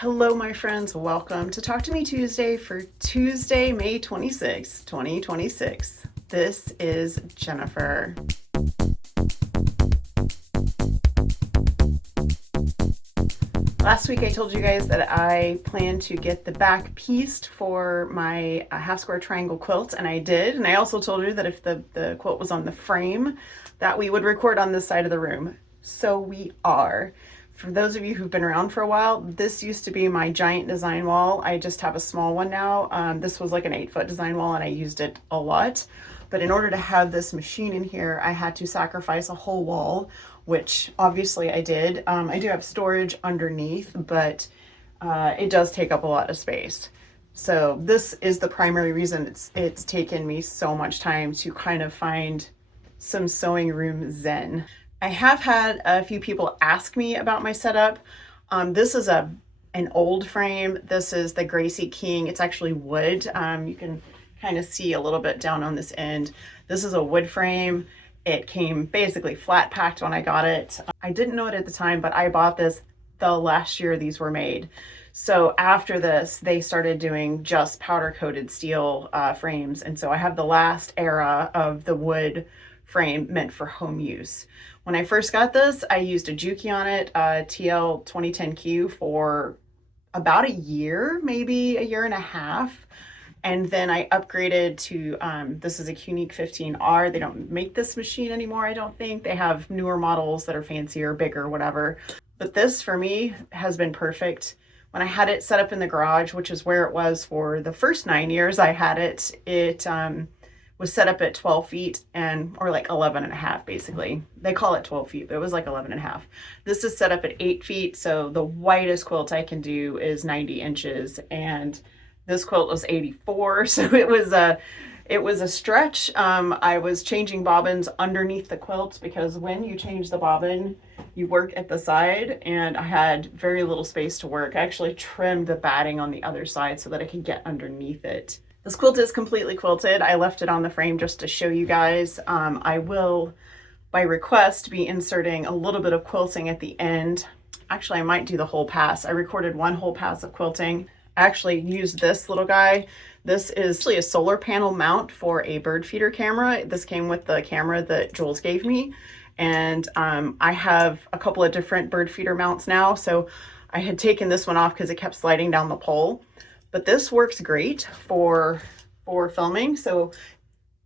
Hello, my friends. Welcome to Talk to Me Tuesday for Tuesday, May 26, 2026. This is Jennifer. Last week I told you guys that I plan to get the back pieced for my half square triangle quilt, and I did. And I also told you that if the quilt was on the frame, that we would record on this side of the room. So we are. For those of you who've been around for a while, this used to be my giant design wall. I just have a small one now. This was like an 8-foot design wall and I used it a lot. But in order to have this machine in here, I had to sacrifice a whole wall, which obviously I did. I do have storage underneath, but it does take up a lot of space. So this is the primary reason it's taken me so much time to kind of find some sewing room zen. I have had a few people ask me about my setup. This is an old frame. This is the Gracie King. It's actually wood. You can kind of see a little bit down on this end. This is a wood frame. It came basically flat packed when I got it. I didn't know it at the time, but I bought this the last year these were made. So after this, they started doing just powder coated steel frames. And so I have the last era of the wood frame meant for home use. When I first got this, I used a Juki on it, TL 2010Q, for about a year, maybe a year and a half. And then I upgraded to, this is a Unique 15R. They don't make this machine anymore, I don't think. They have newer models that are fancier, bigger, whatever. But this, for me, has been perfect. When I had it set up in the garage, which is where it was for the first 9 years I had it, it was set up at 12 feet or like 11 and a half, basically. They call it 12 feet, but it was like 11 and a half. This is set up at 8 feet. So the widest quilt I can do is 90 inches. And this quilt was 84. So it was a stretch. I was changing bobbins underneath the quilt because when you change the bobbin, you work at the side, and I had very little space to work. I actually trimmed the batting on the other side so that I could get underneath it. This quilt is completely quilted. I left it on the frame just to show you guys. I will, by request, be inserting a little bit of quilting at the end. Actually, I might do the whole pass. I recorded one whole pass of quilting. I actually used this little guy. This is actually a solar panel mount for a bird feeder camera. This came with the camera that Jules gave me. And I have a couple of different bird feeder mounts now. So I had taken this one off because it kept sliding down the pole. But this works great for filming. So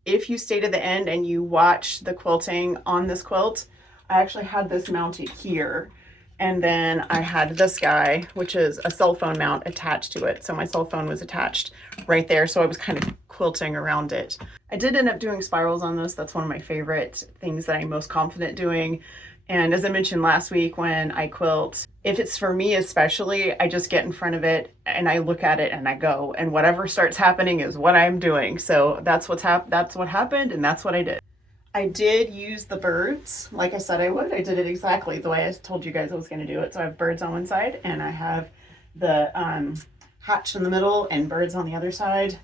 if you stay to the end and you watch the quilting on this quilt, I actually had this mounted here. And then I had this guy, which is a cell phone mount attached to it. So my cell phone was attached right there. So I was kind of quilting around it. I did end up doing spirals on this. That's one of my favorite things that I'm most confident doing. And as I mentioned last week, when I quilt, if it's for me especially, I just get in front of it and I look at it and I go, and whatever starts happening is what I'm doing. So that's what happened, and that's what I did. I did use the birds like I said I would. I did it exactly the way I told you guys I was going to do it. So I have birds on one side and I have the hatch in the middle and birds on the other side.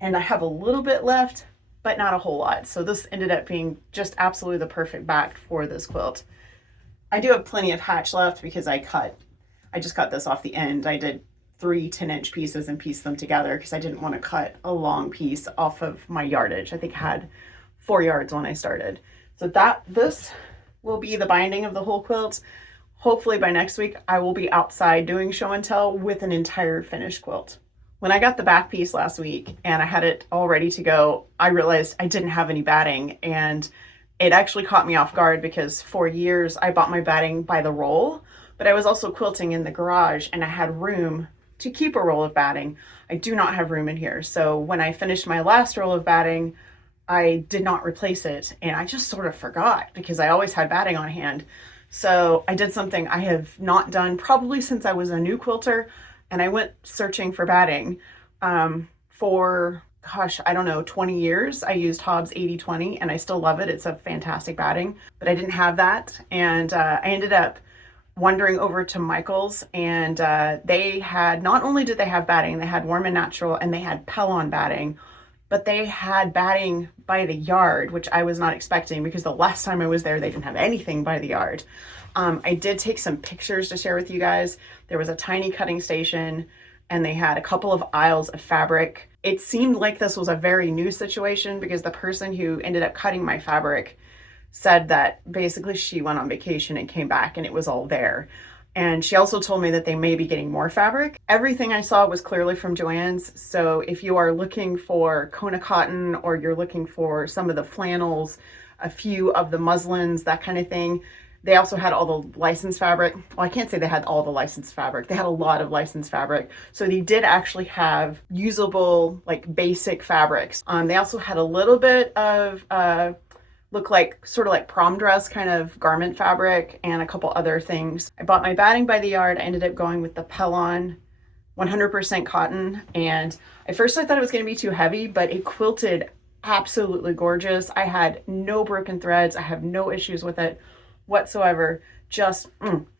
And I have a little bit left, but not a whole lot. So this ended up being just absolutely the perfect back for this quilt. I do have plenty of hatch left because I just cut this off the end. I did 3 10-inch pieces and pieced them together because I didn't want to cut a long piece off of my yardage. I think I had 4 yards when I started. So this will be the binding of the whole quilt. Hopefully by next week, I will be outside doing show and tell with an entire finished quilt. When I got the back piece last week and I had it all ready to go, I realized I didn't have any batting, and it actually caught me off guard because for years I bought my batting by the roll, but I was also quilting in the garage and I had room to keep a roll of batting. I do not have room in here. So when I finished my last roll of batting, I did not replace it, and I just sort of forgot because I always had batting on hand. So I did something I have not done probably since I was a new quilter, and I went searching for batting for, gosh, I don't know, 20 years. I used Hobbs 80/20 and I still love it. It's a fantastic batting, but I didn't have that. And I ended up wandering over to Michael's, and they had, not only did they have batting, they had warm and natural, and they had Pellon batting. but they had batting by the yard, which I was not expecting because the last time I was there, they didn't have anything by the yard. I did take some pictures to share with you guys. There was a tiny cutting station and they had a couple of aisles of fabric. It seemed like this was a very new situation because the person who ended up cutting my fabric said that basically she went on vacation and came back and it was all there. And she also told me that they may be getting more fabric. Everything I saw was clearly from Joann's. So if you are looking for Kona cotton or you're looking for some of the flannels, a few of the muslins, that kind of thing, they also had all the licensed fabric. Well, I can't say they had all the licensed fabric. They had a lot of licensed fabric. So they did actually have usable, like basic fabrics. They also had a little bit of look like sort of like prom dress kind of garment fabric and a couple other things. I bought my batting by the yard. I ended up going with the Pellon 100% cotton. And at first I thought it was going to be too heavy, but it quilted absolutely gorgeous. I had no broken threads. I have no issues with it whatsoever. Just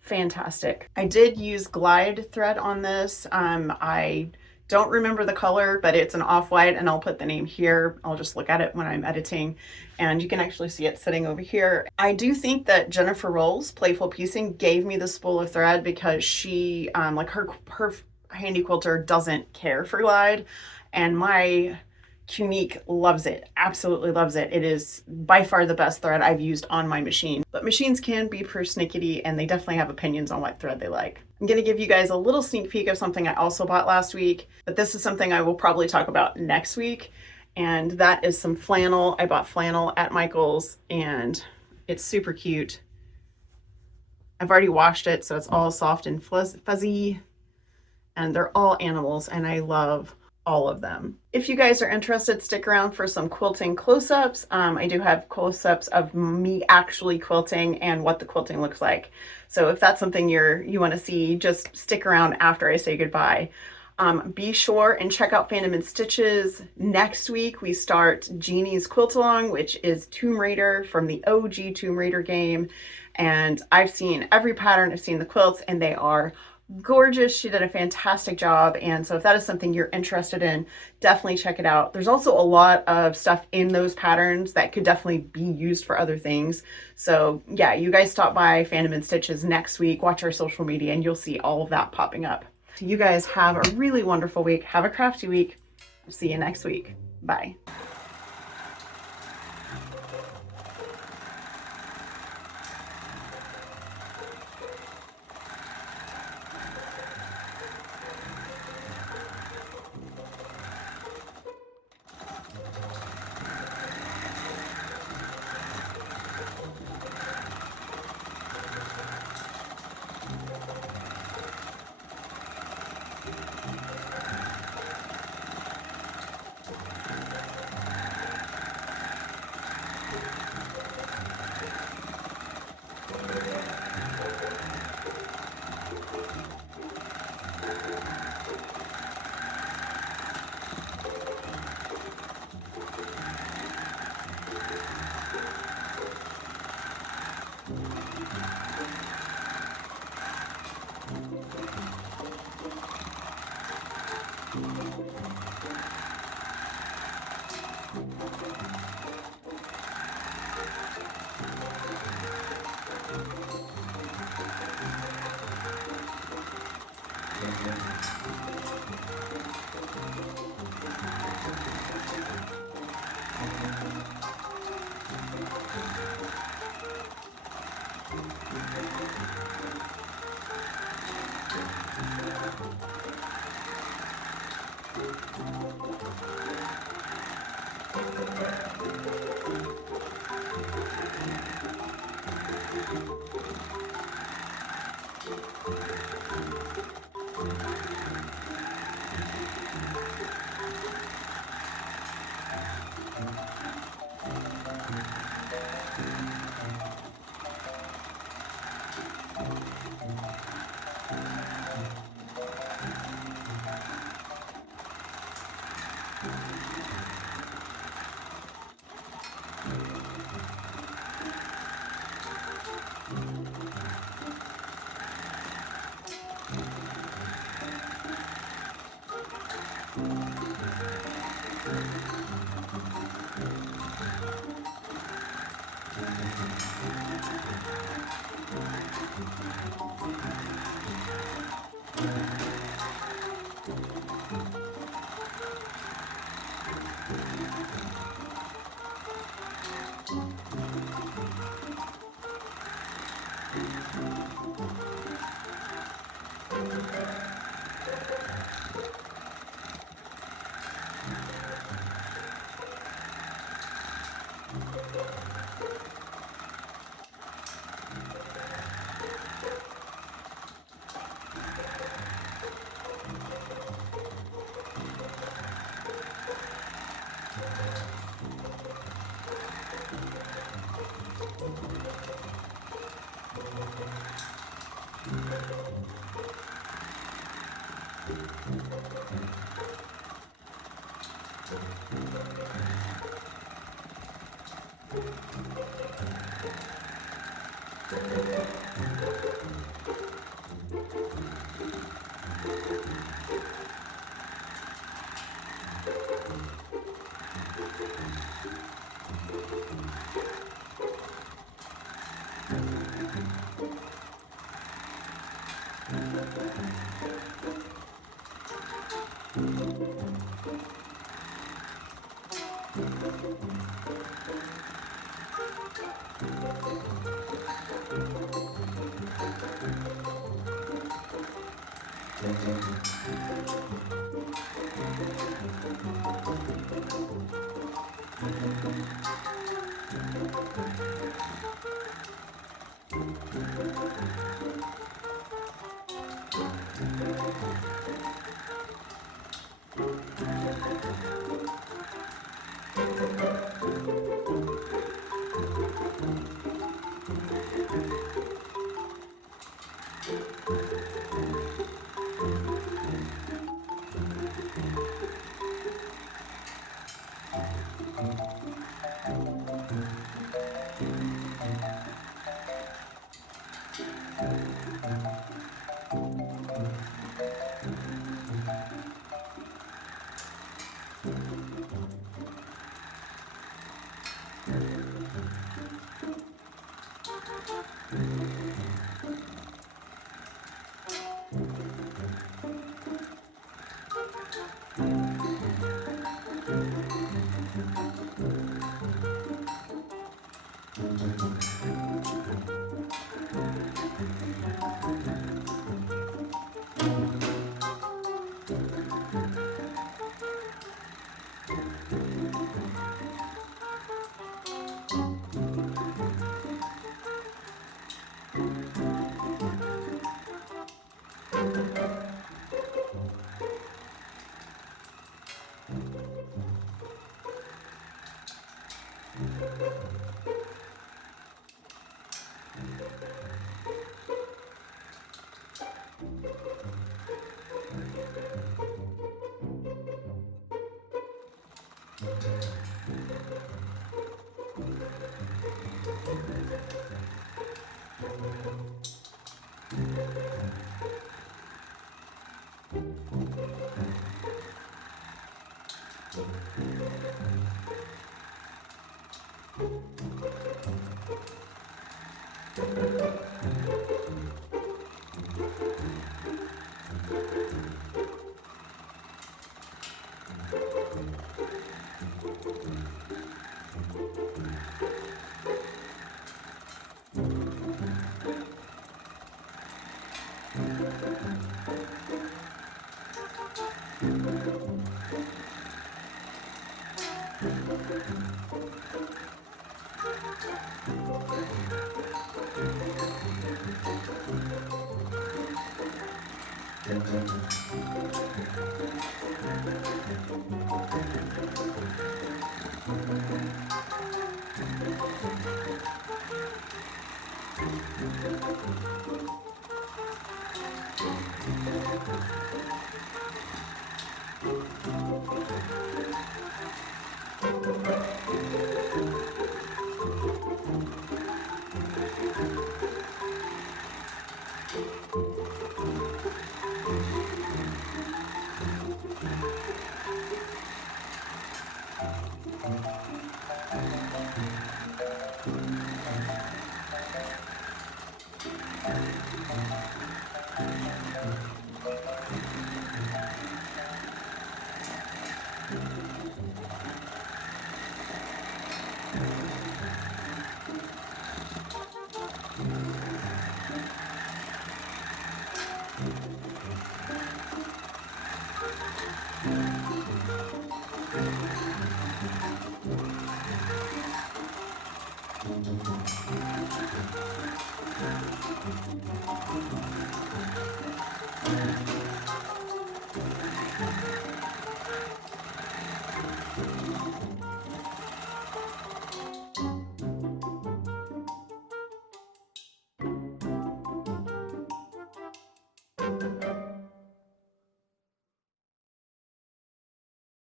fantastic. I did use glide thread on this. I don't remember the color, but it's an off-white and I'll put the name here. I'll just look at it when I'm editing and you can actually see it sitting over here. I do think that Jennifer Rolls Playful Piecing gave me the spool of thread because she, like her handy quilter doesn't care for glide, and my Unique loves it, absolutely loves it. It is by far the best thread I've used on my machine. But machines can be persnickety and they definitely have opinions on what thread they like. I'm going to give you guys a little sneak peek of something I also bought last week, but this is something I will probably talk about next week. And that is some flannel. I bought flannel at Michael's and it's super cute. I've already washed it, so it's all soft and fuzzy. And they're all animals and I love all of them. If you guys are interested, stick around for some quilting close-ups. I do have close-ups of me actually quilting and what the quilting looks like. So if that's something you want to see, just stick around after I say goodbye. Be sure and check out Phantom and Stitches. Next week we start Jeannie's Quilt Along, which is Tomb Raider from the OG Tomb Raider game. And I've seen every pattern, I've seen the quilts, and they are gorgeous. She did a fantastic job, and so if that is something you're interested in, definitely check it out. There's also a lot of stuff in those patterns that could definitely be used for other things. So yeah, you guys stop by Phantom and Stitches next week, watch our social media, and you'll see all of that popping up. So you guys have a really wonderful week. Have a crafty week. I'll see you next week. Bye.